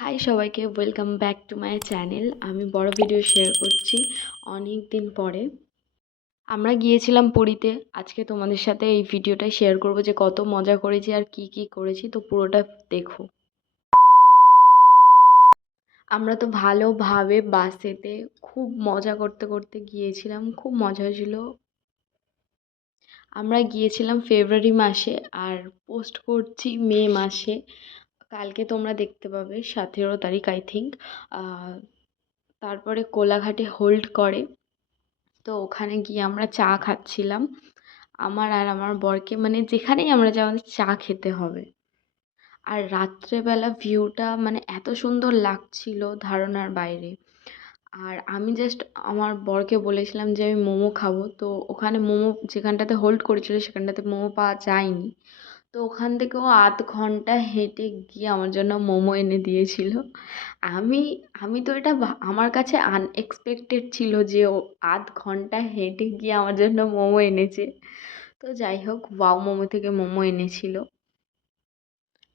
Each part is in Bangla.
হাই সবাইকে, welcome back to my channel. আমি বড় ভিডিও শেয়ার করছি অনেক দিন পরে। আমরা গিয়েছিলাম পুরীতে। আজকে তোমাদের সাথে এই ভিডিওটাই শেয়ার করব যে কত মজা করেছি আর কি কি করেছি, তো পুরোটা দেখো। আমরা তো ভালোভাবে বাসেতে খুব মজা করতে করতে গিয়েছিলাম, খুব মজা হয়েছিল। আমরা গিয়েছিলাম ফেব্রুয়ারি মাসে আর পোস্ট করছি মে মাসে। কালকে তোমরা দেখতে পাবে 17 তারিখ আই থিঙ্ক। তারপরে কোলাঘাটে হোল্ড করে, তো ওখানে গিয়ে আমরা চা খাচ্ছিলাম। আমার আর আমার বরকে মানে যেখানেই আমরা যাই আমাদের চা খেতে হবে। আর রাত্রেবেলা ভিউটা মানে এত সুন্দর লাগছিল, ধারণার বাইরে। আর আমি জাস্ট আমার বরকে বলেছিলাম যে আমি মোমো খাবো, তো ওখানে মোমো যেখানটাতে হোল্ড করেছিল সেখানটাতে মোমো পাওয়া যায়নি। তো ওখান থেকে ও আধ ঘন্টা হেঁটে গিয়ে আমার জন্য মোমো এনে দিয়েছিল। আমি আমি তো এটা আমার কাছে আনএক্সপেক্টেড ছিল যে ও আধ ঘন্টা হেঁটে গিয়ে আমার জন্য মোমো এনেছে। তো যাই হোক, ওয়াও মোমো থেকে মোমো এনেছিল।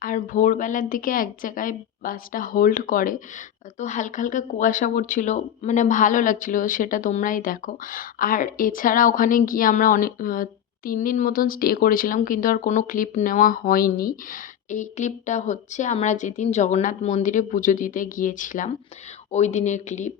আর ভোরবেলার দিকে এক জায়গায় বাসটা হোল্ড করে, তো হালকা হালকা কুয়াশা পড়ছিল, মানে ভালো লাগছিল, সেটা তোমরাই দেখো। আর এছাড়া ওখানে গিয়ে আমরা অনেক 3 দিন মতন স্টে করেছিলাম, কিন্তু আর কোনো ক্লিপ নেওয়া হয়নি। এই ক্লিপটা হচ্ছে আমরা যেদিন জগন্নাথ মন্দিরে পুজো দিতে গিয়েছিলাম ওই দিনের ক্লিপ।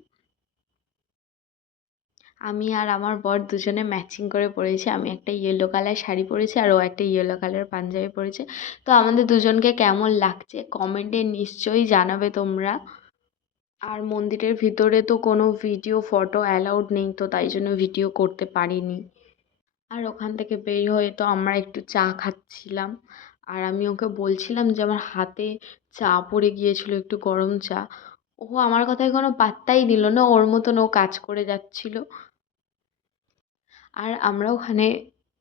আমি আর আমার বর দুজনে ম্যাচিং করে পরেছি। আমি একটা ইয়েলো কালার শাড়ি পরেছি আর ও একটা ইয়েলো কালার পাঞ্জাবি পরেছে। তো আমাদের দুজনকে কেমন লাগছে কমেন্টে নিশ্চয়ই জানাবে তোমরা। আর মন্দিরের ভিতরে তো কোনো ভিডিও ফটো অ্যালাউড নেই, তো তাই জন্য ভিডিও করতে পারিনি। আর ওখান থেকে বের হয়ে তো আমরা একটু চা খাচ্ছিলাম। আর আমি ওকে বলছিলাম যে আমার হাতে চা পড়ে গিয়েছিল, একটু গরম চা। ও আমার কথায় কোনো পাত্তাই দিল না, ওর মতন ও কাজ করে যাচ্ছিল। আর আমরা ওখানে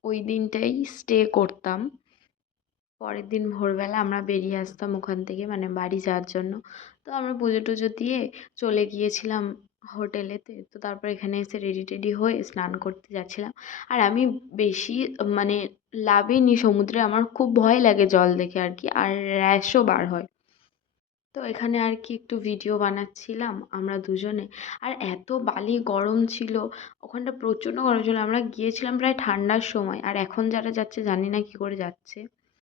ওই দিনটাই স্টে করতাম। পরের দিন ভোরবেলা আমরা বেরিয়ে আসতাম ওখান থেকে, মানে বাড়ি যাওয়ার জন্য। তো আমরা পুজো টুজো দিয়ে চলে গিয়েছিলাম হোটেলেতে। তো তারপর এখানে এসে রেডি টেডি হয়ে স্নান করতে যাচ্ছিলাম। আর আমি বেশি মানে নামিনি সমুদ্রে, আমার খুব ভয় লাগে জল দেখে আর কি, আর র্যাশও বার হয়। তো এখানে আর কি একটু ভিডিও বানাচ্ছিলাম আমরা দুজনে। আর এত বালি গরম ছিল, ওখানটা প্রচণ্ড গরম ছিল। আমরা গিয়েছিলাম প্রায় ঠান্ডার সময়, আর এখন যারা যাচ্ছে জানি না কী করে যাচ্ছে।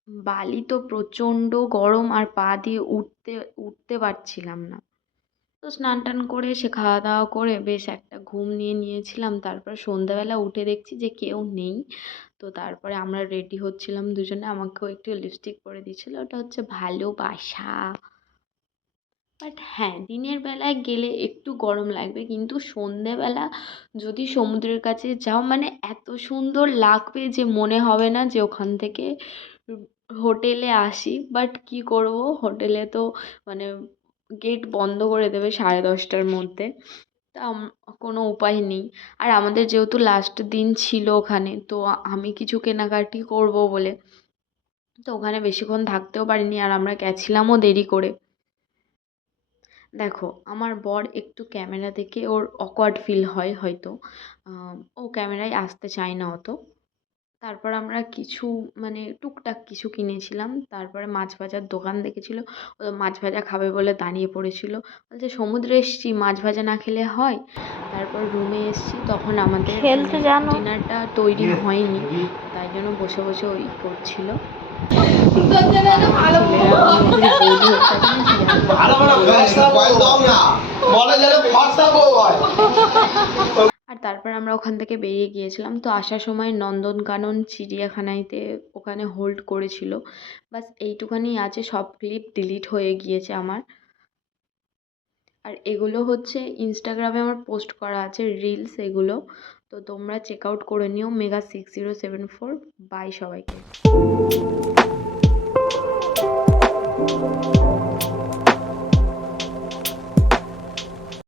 বালি তো প্রচণ্ড গরম, আর পা দিয়ে উঠতে উঠতে পারছিলাম না। তো স্নান টান করে সে খাওয়া দাওয়া করে বেশ একটা ঘুম নিয়ে নিয়েছিলাম। তারপর সন্ধ্যাবেলা উঠে দেখছি যে কেউ নেই। তো তারপরে আমরা রেডি হচ্ছিলাম দুজনে, আমাকেও একটু লিপস্টিক পরে দিয়েছিল, ওটা হচ্ছে ভালোবাসা। বাট হ্যাঁ, দিনের বেলায় গেলে একটু গরম লাগবে, কিন্তু সন্ধেবেলা যদি সমুদ্রের কাছে যাও মানে এত সুন্দর লাগবে যে মনে হবে না যে ওখান থেকে হোটেলে আসি। বাট কী করব, হোটেলে তো মানে গেট বন্ধ করে দেবে 10:30টার মধ্যে। তা কোনো উপায় নেই। আর আমাদের যেহেতু লাস্ট দিন ছিল ওখানে, তো আমি কিছু কেনাকাটি করব বলে তো ওখানে বেশিক্ষণ থাকতেও পারিনি, আর আমরা গেছিলামও দেরি করে। দেখো, আমার বর একটু ক্যামেরা দেখে ওর অকওয়ার্ড ফিল হয় হয়তো। ও ক্যামেরায় আসতে চায় না অত। তারপর আমরা কিছু মানে টুকটাক কিছু কিনেছিলাম। তারপরে মাছ ভাজার দোকান দেখেছিল, ও মাছ ভাজা খাবে বলে দাঁড়িয়ে পড়েছিল। বলছে সমুদ্রে এসছি, মাছ ভাজা না খেলে হয়। তারপর রুমে এসছি, তখন আমাদের খেলতে জানো? ডিনারটা তৈরি হয়নি, তাই জন্য বসে বসে ওই করছিল। আর তারপর আমরা ওখান থেকে বেরিয়ে গিয়েছিলাম। তো আসার সময় নন্দনকানন চিড়িয়াখানাতে ওখানে হোল্ড করেছিল। বাস এইটুখানি আছে, সব ক্লিপ ডিলিট হয়ে গিয়েছে আমার। আর এগুলো হচ্ছে ইনস্টাগ্রামে আমার পোস্ট করা আছে রিলস এগুলো, তো তোমরা চেক আউট করে নিও। Mega6074। বাই সবাইকে।